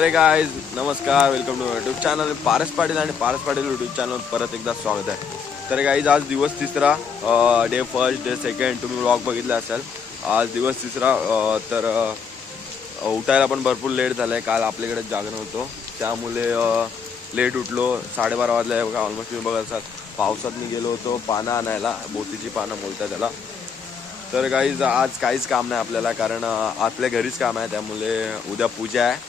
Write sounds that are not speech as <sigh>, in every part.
तर गायज नमस्कार welcome to YouTube channel Paras Patil आणि पारस पाटील युट्यूब चॅनल परत एकदा स्वागत आहे. तर गाईज आज दिवस तिसरा डे फर्स्ट डे सेकंड तुम्ही व्लॉग बघितला असाल. आज दिवस तिसरा तर उठायला पण भरपूर लेट झालं आहे काल आपल्याकडे जागरण होतो. त्यामुळे लेट उठलो. साडेबारा वाजले बघा ऑलमोस्ट तुम्ही बघत असाल. पावसात मी गेलो होतो पानं आणायला. बोतीची पानं बोलतात त्याला. तर गाईज आज काहीच काम नाही आपल्याला कारण आपल्या घरीच काम आहे. त्यामुळे उद्या पूजा आहे.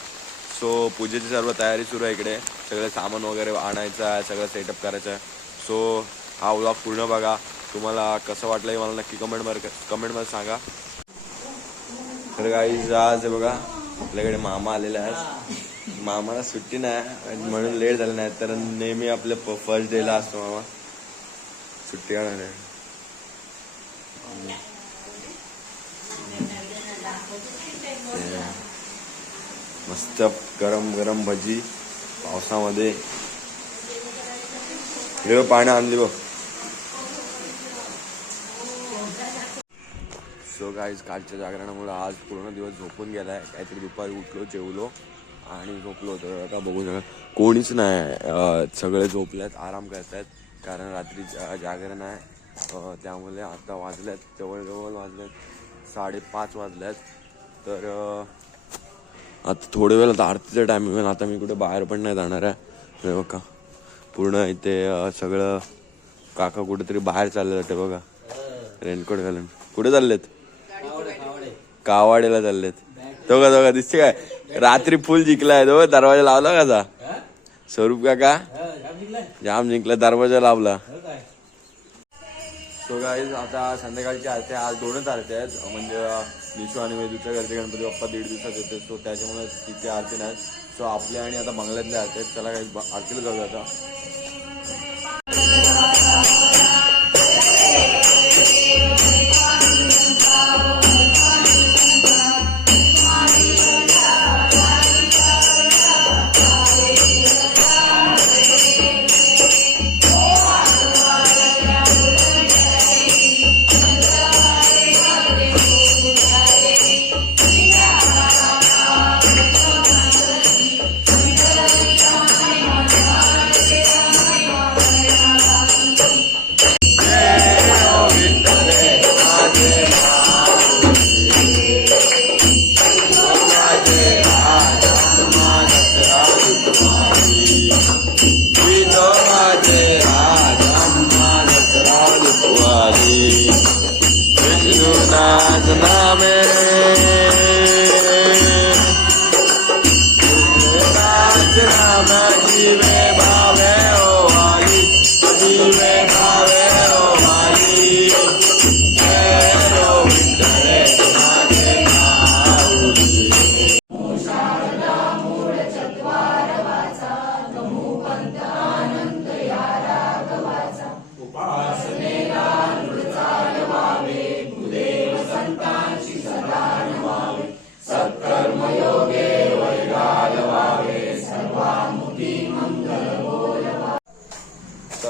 सो पूजेची सर्व तयारी सुरू आहे इकडे. सगळं सामान वगैरे आणायचं आहे सगळं सेटअप करायचं आहे. सो हा व्लॉग पूर्ण बघा. तुम्हाला कसं वाटलं हे मला नक्की कमेंटमध्ये कमेंटमध्ये सांगा. तर काही आज बघा आपल्याकडे मामा आलेला आहे मामाला सुट्टी नाही म्हणून लेट झालं नाही तर नेहमी आपल्या फर्स्ट डेला असतो मामा. सुट्टी काढणार मस्त गरम गरम भजी पावसामध्ये. हे पाणी आणली बघ. सो गाईज कालच्या जागरणामुळे आज पूर्ण दिवस झोपून गेलाय. काहीतरी दुपारी उठलो जेवलो आणि झोपलो तर आता बघू शकत कोणीच नाही सगळे झोपलेत आराम करतायत. कारण रात्री जा- जागरण आहे. त्यामुळे आता वाजल्यात जवळजवळ वाजल्यात साडेपाच वाजल्यात तर आता थोडे वेळ आता आरतीचा टायमिंग आहे आता मी कुठे बाहेर पण नाही जाणार आहे. हे बघा. पूर्ण इथे सगळं काका कुठेतरी बाहेर चालले जाते बघा. रेनकोट घालून. कुठे चाललेत? कावाडेला चाललेत. दोघा दोघा दिसते काय? रात्री फुल जिंकलाय तो. दरवाजा लावला का जा स्वरूप काका? जाम जिंकला. दरवाजा लावला. सो गाईज आता संध्याकाळची आरती आज दोनच आरती आहेत. म्हणजे अं, आणि वेदूच्या घरचे गणपती बाप्पा दीड दिवसात येते. सो त्याच्यामुळे तिथे आरती नाही. सो आपल्या आणि आता बंगल्यातल्या आरती आहेत. त्याला काही आरतीला जाऊया आता.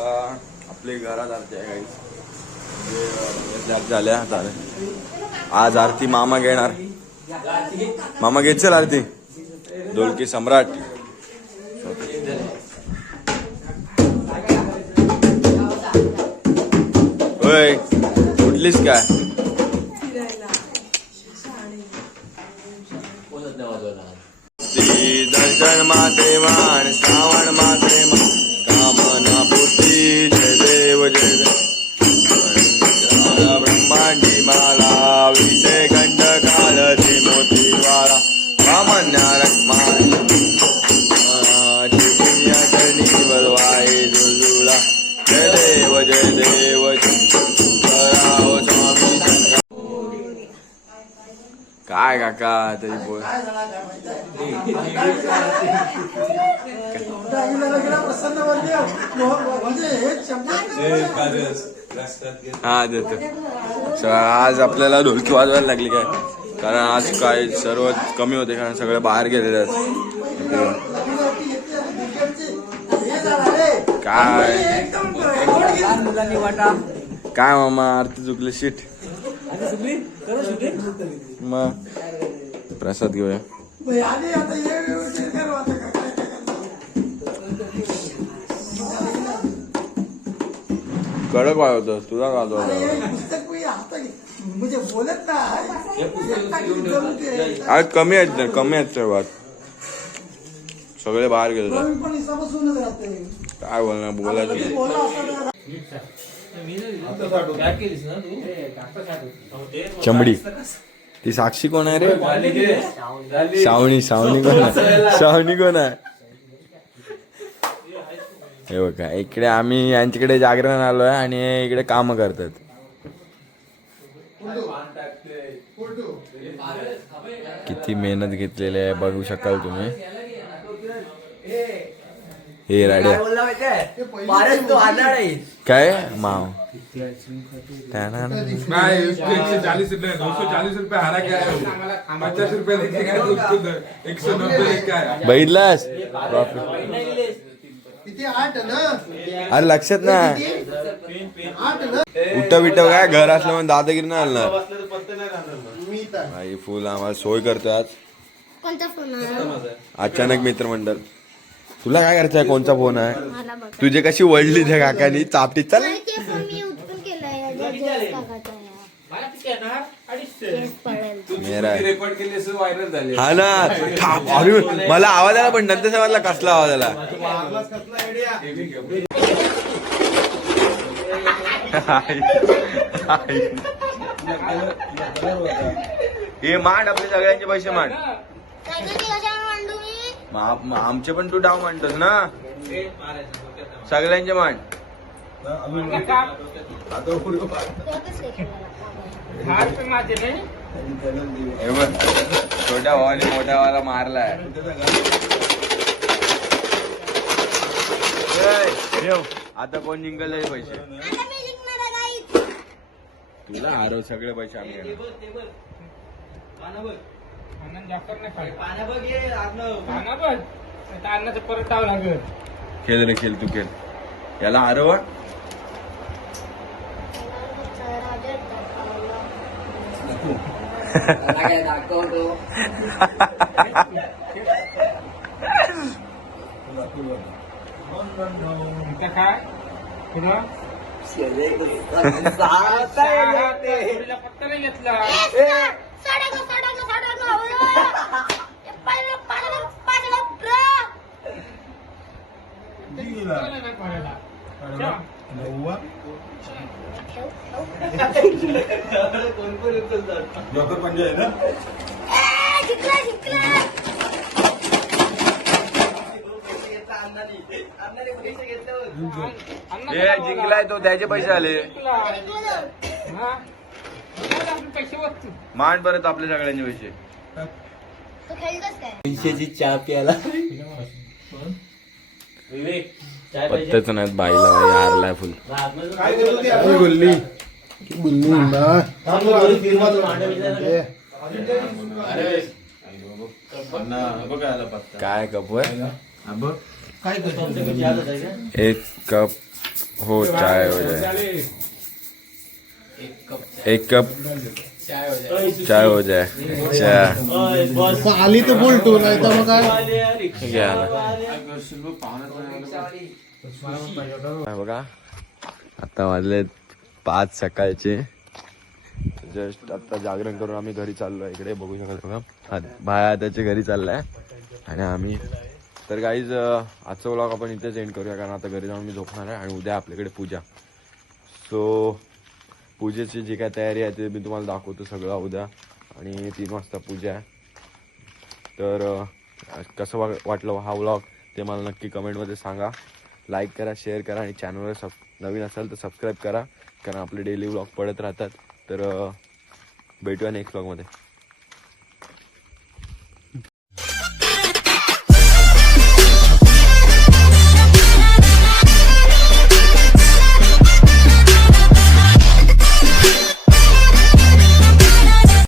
आता आपले घरात आरती आहे काही झाल्या झाले आज आरती मामा घेणार. मामा घेचल आरती. ढोलकी सम्राट. होय उठलीस काय ती दर्शन माते विषय कंठ कालची मोती वाळा कामन्या रक्मानी चिपिया चरणी बलवाई जुजुळा जय देव जय देव कराव स्वामी शंकर काय काका तरी बोल. हा देतो. So, आज आपल्याला ढोलकी वाजवायला लागली काय? कारण आज काय सर्व कमी होते कारण सगळे बाहेर गेलेले आहेत. काय? काय मामा आरती चुकली शीट मग प्रसाद घेऊया. पुस्तक टाकून ज़रूर ते. आज कमी आहेत ना कमी आहेत सर्वात सगळे बाहेर गेले काय बोलणार बोलायचं बोला आता चमडी। ती साक्षी कोण आहे रे? श्रावणी श्रावणी कोण आहे श्रावणी कोण आहे हे बघा इकडे आम्ही यांच्याकडे जागरण आलोय आणि हे इकडे काम करतात. किती मेहनत घेतलेली आहे बघू शकाल तुम्ही. हे राड्या. आहे काय? माव. चालीस हारा क्या? पचास बघितलास? किती आठ ना. अरे लक्षात ना. आठ ना. उठव बिटव काय? घर असलं म्हणून दादागिरी नाही आणणार मी तर. भाई फुल आम्हाला सोय करतोय आज. कोणता फोन आहे? अचानक मित्रमंडळ. तुला काय करायचं आहे? कोणचा फोन आहे? मला बघा. तुझे कशी वळली त्या काकानी? चापटी चल. नाही ते फोन मी उचलून केलाय. जयेश काकाचा आहे. केस पडेल. मेरा आहे. रेकॉर्ड केले असं व्हायरल झाले. हा ना. थाप. अरे मला आवाज आला पण नंतर समजला कसला आवाज आला. <laughs> हे मांड आपले सगळ्यांचे पैसे मांड. आमचे पण तू डाव मांडतोस ना? सगळ्यांचे मांड. छोट्या भावाने मोठ्या भावाला मारलाय. ठेव. आता कोण जिंकल हे पैसे. तुला हारव सगळे पैसे आम्ही घेणार. खेळ रे खेळ तू खेळ. याला हारव राजा <laughs> <laughs> त्याला काय दाखवतो साडा गं, साडा गं, साडा गं, अवलं. ते पाहिलं, पाहिलं, पाहिलं, ब्र. ठेव, ठेव. ए, जिंकला, जिंकला. हे जिंकलाय तो त्याचे पैसे आले मांड परत आपले सगळ्यांचे पैसे पैशाची चहा प्यायला पत्तेच नाहीत बाईला बाई हारलाय फुल काय कप एक कप हो चाय हो जाए एक कप चाय. हो जाए अच्छा. आली तर बोलतो नाही तर मग काय? बघा. आता वाजले पाच सकाळचे. जस्ट आता जागरण करून आम्ही घरी चाललो इकडे बघू शकाल बघा. हा, भाया त्याच्या घरी चाललाय. आणि आम्ही तर गाईज आजचा व्लॉग आपण इथेच एंड करूया कारण आता घरी जाऊन मी झोपणार आहे आणि उद्या आपल्याकडे पूजा. सो पूजेची जी काय तयारी आहे ते मी तुम्हाला दाखवतो सगळं उद्या. आणि तीन वाजता पूजा आहे. तर कसं वा वाटलं हा व्लॉग ते मला नक्की कमेंटमध्ये सांगा. लाईक करा शेअर करा आणि चॅनलवर सब नवीन असाल तर सबस्क्राईब करा कारण आपले डेली व्लॉग पडत राहतात. तर भेटूया नेक्स्ट व्लॉगमध्ये